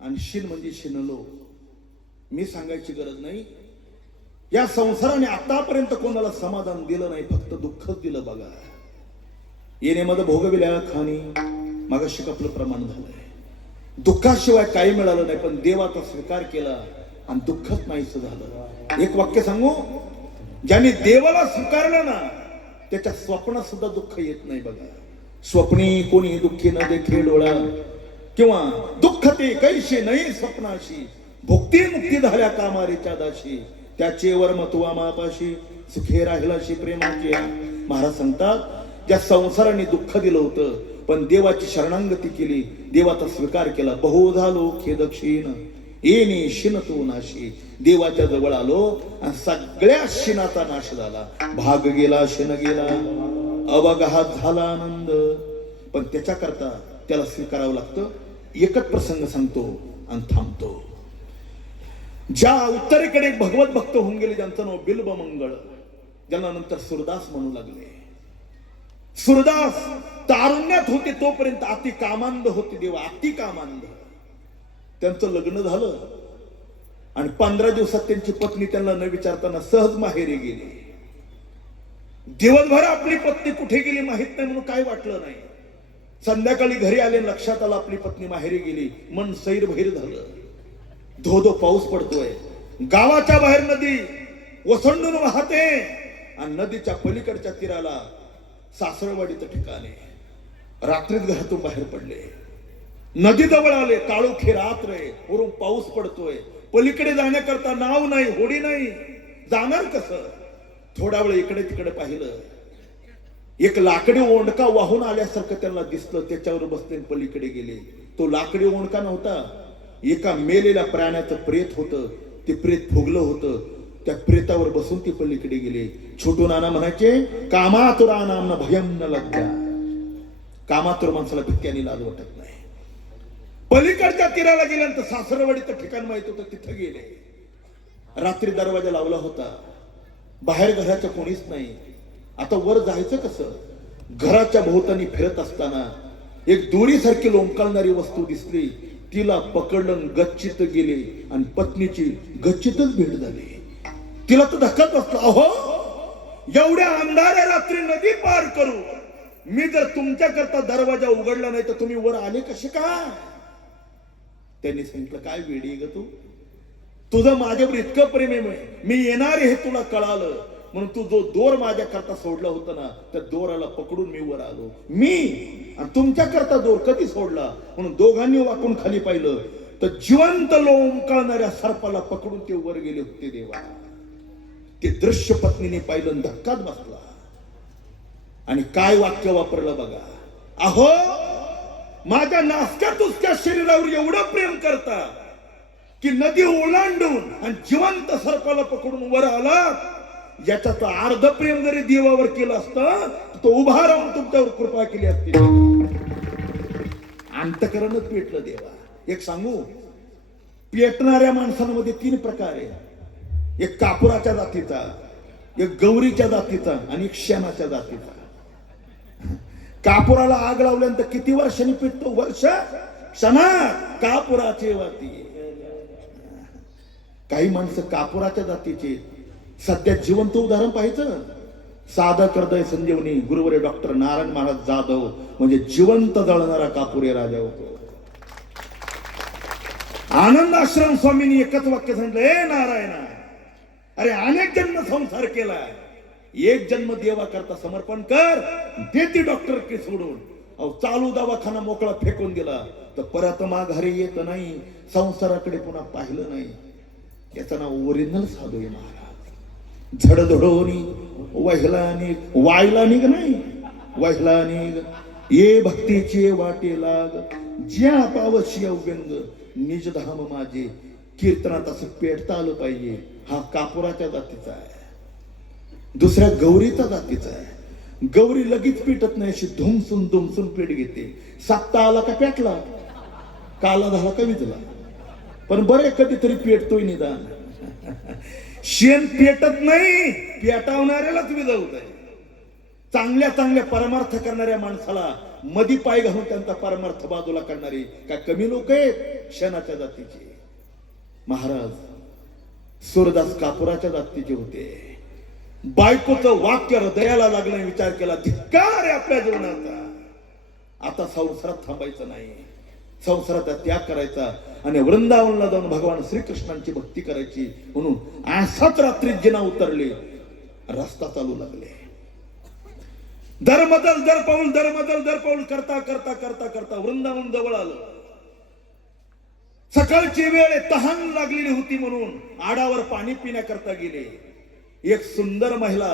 आणि शिन म्हणजे शिनलो. मी सांगायची गरज नाही, या संसाराने आतापर्यंत कोणाला समाधान दिलं नाही, फक्त दुःखच दिलं. बघा येण्यामध्ये भोगविल्या खाणी मागाशी आपलं प्रमाण झालंय. दुःखाशिवाय काही मिळालं नाही, पण देवाचा स्वीकार केला आणि दुःखच नाहीच झालं. एक वाक्य सांगू, ज्याने देवाला स्वीकारलं ना त्याच्या स्वप्नात सुद्धा दुःख येत नाही. बघा स्वप्नी कोणी दुःखी न देखे डोळा, किंवा दुःख ते कैशी नाही स्वप्नाशी, भुक्ती मुक्ती झाल्या कामारीच्या दाशी, त्याचे वर मतवा मापाशी, सुखे राहिलाशी प्रेमाची. महाराज सांगतात ज्या संसाराने दुःख दिलं होतं पण देवाची शरणांगती केली, देवाचा स्वीकार केला, बहु झालो खेदक्षीण येणे शिन तो नाशी. देवाच्या जवळ आलो आणि सगळ्या शिनाचा नाश झाला. भाग गेला शिन गेला, अवघात झाला आनंद. पण त्याच्याकरता त्याला स्वीकारावं लागतं. एकच प्रसंग सांगतो आणि थांबतो. ज्या उत्तरेकडे भगवत भक्त होऊन गेले, ज्यांचं नाव बिल्ब मंगळ, ज्यांना नंतर सुरदास म्हणू लागले. सुरदास तारुण्यात होते तोपर्यंत अति कामांध होते. देवा अति कामांध. त्यांचं लग्न झालं आणि 15 दिवसात त्यांची पत्नी त्यांना न विचारताना सहज माहेरी गेली. दिवसभर आपली पत्नी कुठे गेली माहित नाही म्हणून काय वाटलं नाही. संध्याकाळी घरी आले, लक्षात आलं आपली पत्नी माहेरी गेली. मन सैर बहिर झालं. धो पाऊस पडतोय. गावाच्या बाहेर नदी ओसंडून वाहते आणि नदीच्या पलीकडच्या तीराला सासरवाडीचं ठिकाण आहे. रात्रीत घरातून बाहेर पडले, नदी जवळ आले. काळोखी रात्र आहे, वरून पाऊस पडतोय. पलीकडे जाण्याकरता नाव नाही, होडी नाही, जाणार कसं? थोडा वेळ इकडे तिकडे पाहिलं. एक लाकडी ओंडका वाहून आल्यासारखं त्यांना दिसलं. त्याच्यावर बसले, पलीकडे गेले. तो लाकडी ओंडका नव्हता, एका मेलेल्या प्राण्याचं प्रेत होतं. ते प्रेत फुगलं होतं. त्या प्रेतावर बसून ते पलीकडे गेले. छोटू नाना म्हणायचे, कामातुरा नामना भयम न लग्या. कामातुर माणसाला भित्यानी लाज वाटत नाही, पलीकडच्या तीराला गेल्यानंतर सासरवाडीचं ठिकाण माहित होतं, तिथं गेले. रात्री दरवाजा लावला होता, बाहेर घराच्या कोणीच नाही. आता वर जायचं कसं? घराच्या भोवतानी फिरत असताना एक दोरीसारखी लोंबकळणारी वस्तू दिसली. तिला पकडलं, गच्चीत गेले आणि पत्नीची गच्चीतच भेट झाली. तिला तर धक्काच बसला. अहो, एवढ्या अंधाऱ्या रात्री नदी पार करू मी जर तुमच्याकरता दरवाजा उघडला नाही तर तुम्ही वर आले कसे काय? त्यांनी सांगितलं, काय वेडी ग तू, तुझं माझ्यावर इतकं प्रेम आहे, मी येणार हे तुला कळालं म्हणून तू जो दोर माझ्या करता सोडला होता ना, त्या दोराला पकडून मी वर आलो. मी आणि तुमच्या करता दोर कधी सोडला? म्हणून दोघांनी वाकून खाली पाहिलं तर जिवंत लोंबकळणाऱ्या सर्पाला पकडून ते वर गेले होते. देवा, ते दृश्य पत्नीने पाहिलं, धक्काच बसला. आणि काय वाक्य वापरलं बघा. अहो, माझ्या नासक्या तुसक्या शरीरावर एवढं प्रेम करता की नदी ओलांडून आणि जिवंत सर्पाला पकडून वर आला. याच्यात अर्ध प्रेम जरी देवावर केलं असतं तो उभा राहून तुमच्यावर कृपा केली असती. अंतकरणच पेटलं देवा. एक सांगू, पेटणाऱ्या माणसांमध्ये 3 प्रकार आहे. एक कापुराच्या जातीचा, एक गौरीच्या जातीचा आणि एक शेणाच्या जातीचा. कापुराला आग लावल्यानंतर किती वर्षांनी पेटतो? वर्ष क्षणात. कापुराचे वाती. काही माणसं कापुराच्या जातीचे. सध्या जिवंत उदाहरण पाहायचं, साधक हृदय संजीवनी गुरुवर्य डॉक्टर नारायण महाराज जाधव म्हणजे जिवंत जळणारा कापुरे राजा होतो. आनंद आश्रम स्वामींनी एकच वाक्य सांगितलं, ए नारायणा, अरे अनेक जन्म संसार केलाय, एक जन्म देवा करता समर्पण कर. देती डॉक्टर की सोडून. अहो, चालू दवाखाना मोकळा फेकून दिला तर परत माघारी येत नाही, संसाराकडे पुन्हा पाहिलं नाही. याचं नाव ओरिजिनल साधू आहे महाराज. झडझडोनी वहिला निघ, वायला निघ नाही, वहिला निघ. ये भक्तीचे वाटे लाग, ज्या पावशी अवगंग निज धाम माझे. कीर्तनात असं पेटता आलं पाहिजे. हा कापुराच्या जातीचा आहे. दुसऱ्या गौरीच्या जातीचा आहे. गौरी लगेच पेटत नाही, अशी धुमसून पेट घेते. साप्ता आला का पेटला, काला झाला का विजला. पण बरे कधीतरी पेटतोय निदान. शेण पेटत नाही, पेटवणाऱ्यालाच विजवत आहे. चांगल्या चांगल्या परमार्थ करणाऱ्या माणसाला मधी पाय घालून त्यांचा परमार्थ बाजूला करणारे काय कमी लोक आहेत? शेणाच्या जातीचे. महाराज सूरदास कापुराच्या जातीचे होते. बायकोचं वाक्य हृदयाला लागलं, विचार केला, धिक्कार आहे आपल्या जीवनाचा. आता संसारात थांबायचं नाही, संसाराचा त्याग करायचा आणि वृंदावनला जाऊन भगवान श्रीकृष्णांची भक्ती करायची. म्हणून असाच रात्रीत जिना उतरले, रस्ता चालू लागले. दरबदल दर पाऊल करता करता करता करता वृंदावन जवळ आलं. सकाळची वेळ, तहान लागलेली होती म्हणून आडावर पाणी पिण्याकरता गेले. एक सुंदर महिला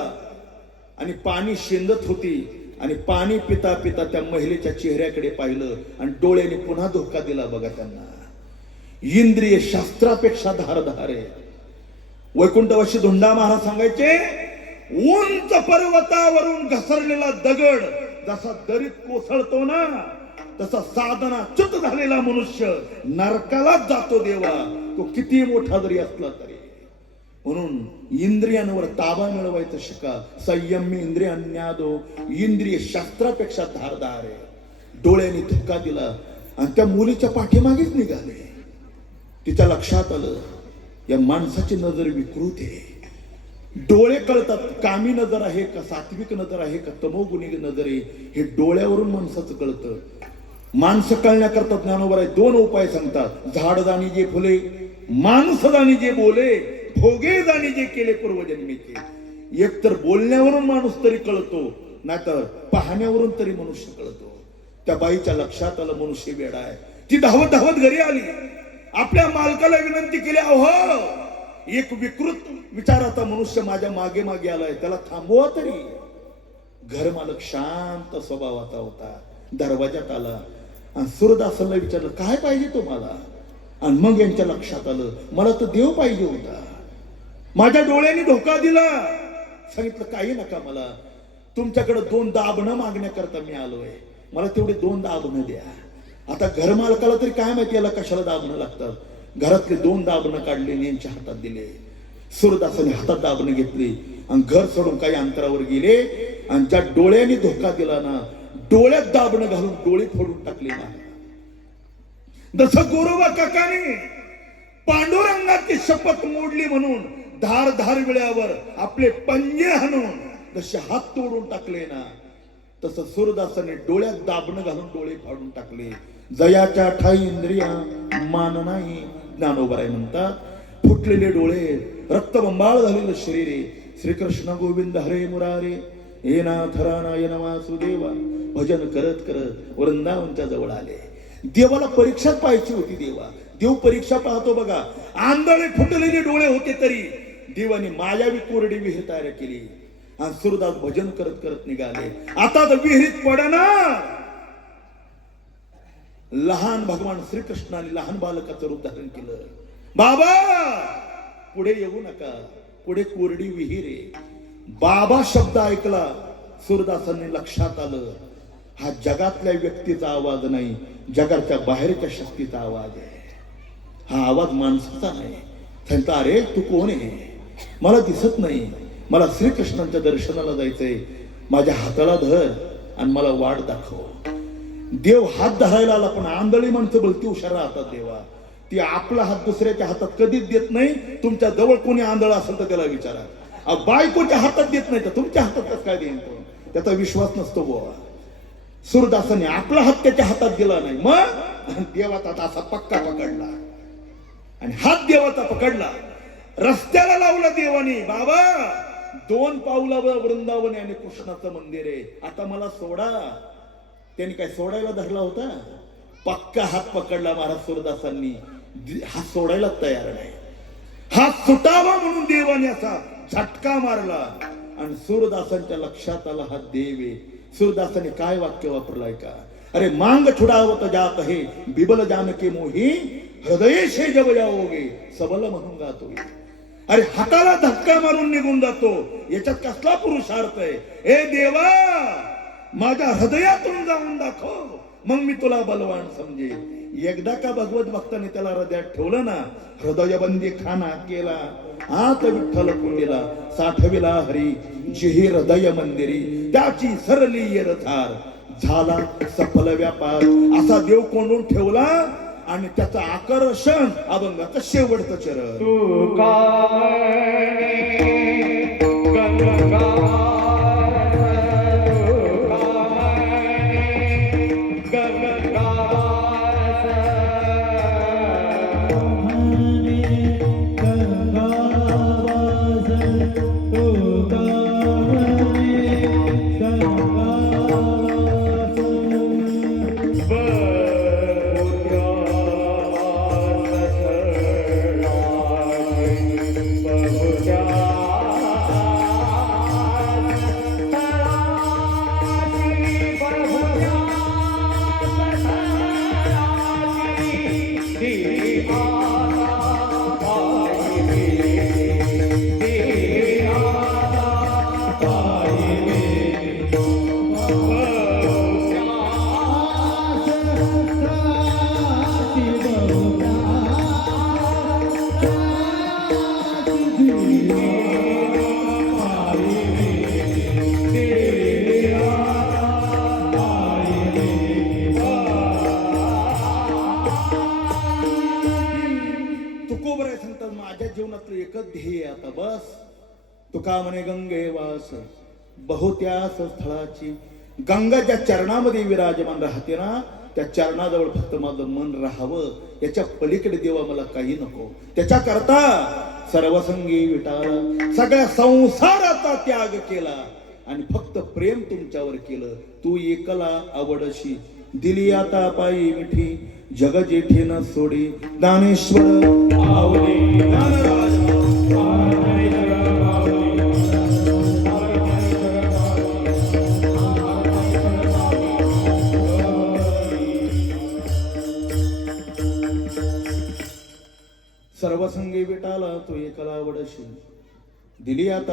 आणि पाणी शेंदत होती आणि पाणी पिता पिता त्या महिलेच्या चेहऱ्याकडे पाहिलं आणि डोळ्याने पुन्हा धोका दिला बघा त्यांना. इंद्रिय शास्त्रापेक्षा धारधार आहे. वैकुंठवासी धोंडा महाराज सांगायचे, उंच पर्वतावरून घसरलेला दगड जसा दरीत कोसळतो ना, तसा साधना च्युत झालेला मनुष्य नरकालाच जातो देवा, तो किती मोठा जरी असला तरी. म्हणून इंद्रियांवर ताबा मिळवायचं शिका. संयम इंद्रियान्यादो, इंद्रिय शास्त्रापेक्षा धारदार आहे. डोळ्याने धक्का दिला आणि त्या मुलीच्या पाठीमागेच निघाले. तिच्या लक्षात आलं, या माणसाची नजर विकृत आहे. डोळे कळतात, कामी नजर आहे का सात्विक नजर आहे का तमोगुणी नजर आहे, हे डोळ्यावरून माणसाचं कळतं. माणसं कळण्याकरता ज्ञानोबराय 2 उपाय सांगतात. झाड जाणी जे फुले, माणूस जाणी जे बोले, भोगे जाणी जे केले पूर्वजन्मीचे. एक तर बोलण्यावरून माणूस तरी कळतो, नाहीतर पाहण्यावरून तरी मनुष्य कळतो. त्या बाईच्या लक्षात आलं मनुष्य वेडा आहे. ती धावत धावत घरी आली, आपल्या मालकाला विनंती केली, अहो एक विकृत विचाराचा मनुष्य माझ्या मागे मागे आलाय, त्याला थांबवा तरी. घर मालक शांत स्वभावाचा होता. दरवाजात आला आणि सूरदासाला विचारलं, काय पाहिजे तुम्हाला? आणि मग यांच्या लक्षात आलं, मला तर देव पाहिजे होता, माझ्या डोळ्यांनी धोका दिला. सांगितलं, काही नका, मला तुमच्याकडे 2 दाबणं मागण्याकरता मी आलोय, मला तेवढे 2 दाबणं द्या. आता घरमालकाला तरी काय माहिती याला कशाला दाबणं लागतं. घरातले 2 दाबणं काढले आणि यांच्या हातात दिले. सूरदासाने हातात दाबणं घेतली आणि घर सोडून काही अंतरावर गेले आणि ज्या डोळ्याने धोका दिला ना, डोळ्यात दाबणं घालून डोळे फोडून टाकले ना. जसं गोरोबा काकाने पांडुरंगाची शपथ मोडली म्हणून धार धार वेळावर आपले पंजे हाणून जसे हात तोडून टाकले ना, तसं सूरदासाने डोळ्यात दाबणं घालून डोळे फाडून टाकले. जयाच्या ठाई इंद्रिया मान नाही, ज्ञानोबराय म्हणतात. फुटलेले डोळे, रक्तबंबाळ झालेलं शरीरे, श्रीकृष्ण गोविंद हरे मुरारे, हे नाथ नारायण वासुदेवा भजन करत करत वृंदावनच्या जवळ आले. देवाला परीक्षाच पाहायची होती. देव परीक्षा पाहतो बघा. आंधळे फुटलेले डोळे होते तरी देवाने मायावी कोरडी विहीर तयार केली आणि सूरदास भजन करत करत निघाले. आता तर विहिरीत पडणार. लहान भगवान श्रीकृष्णाने लहान बालकाचं रूप धारण केलं. बाबा पुढे येऊ नका, पुढे कोरडी विहीर आहे. बाबा शब्द ऐकला, सूरदासांनी लक्षात आलं हा जगातल्या व्यक्तीचा आवाज नाही, जगाच्या बाहेरच्या शक्तीचा आवाज आहे. हा आवाज माणसाचा नाही. सांगता, अरे तू कोण आहे? मला दिसत नाही, मला श्रीकृष्णांच्या दर्शनाला जायचंय, माझ्या हाताला धर आणि मला वाट दाखव. देव हात धरायला आला, पण आंधळी माणसं बोलती हुशार राहतात. देवा ती आपला हात दुसऱ्याच्या हातात कधीच देत नाही. तुमच्या जवळ कोणी आंधळ असेल तर त्याला विचारा. बायकोच्या हातात देत नाही तर तुमच्या हातात काय देईन? त्याचा विश्वास नसतो बुवा. सूरदासाने आपला हात त्याच्या हातात दिला नाही, मग देवाचा असा पक्का पकडला आणि हात देवाचा पकडला. रस्त्याला लावला देवाने. बाबा 2 पावलावर वृंदावन आणि कृष्णाचं मंदिर आहे, आता मला सोडा. त्यांनी काय सोडायला धरला होता? पक्का हात पकडला महाराज सूरदासांनी. हात सोडायला तयार नाही. हात सुटावा म्हणून देवाने असा झटका मारला आणि सूरदासांच्या लक्षात आला हा देव आहे. सूरदासाने काय वाक्य वापरलाय का? अरे मांग छुडावत जात है बिबल जानके मोही, हृदय से जब जाओगे सबल म्हणून गातो. अरे हाताला धक्का मारून निघून जातो, याच्यात कसला पुरुषार्थ आहे? ए देवा माझ्या हृदयातून जाऊन दाखव, मग मी तुला बलवान समजे. एकदा का भगवत भक्ताने त्याला हृदयात ठेवलं ना, हृदयबंदी खाना केला, आत विठ्ठल कुंडीला साठविला हरी, जिही हृदय मंदिरी त्याची सरली येरथार, झाला सफल व्यापार. असा देव कोंडून ठेवला आणि त्याचं आकर्षण अभंगाचं शेवटचं चरण. माझ्या जीवनातलं एकच ध्येय आता बस. तुका म्हणे गंगे वास बहुत्यास स्थळाची. गंगा ज्या चरणामध्ये विराजमान राहते ना, त्या चरणाजवळ फक्त माझं मन राहावं, याच्या पलीकडे देवा मला काही नको. त्याच्या करता सर्वसंगी विटाला, सगळ्या संसाराचा त्याग केला आणि फक्त प्रेम तुमच्यावर केलं. तू एकला आवडशी दिली आता पायी मिठी, जग जेठी न सोडी दानेश्वर आवडी. सर्वसंगी विटाला तू एकला आवडशी दिली आता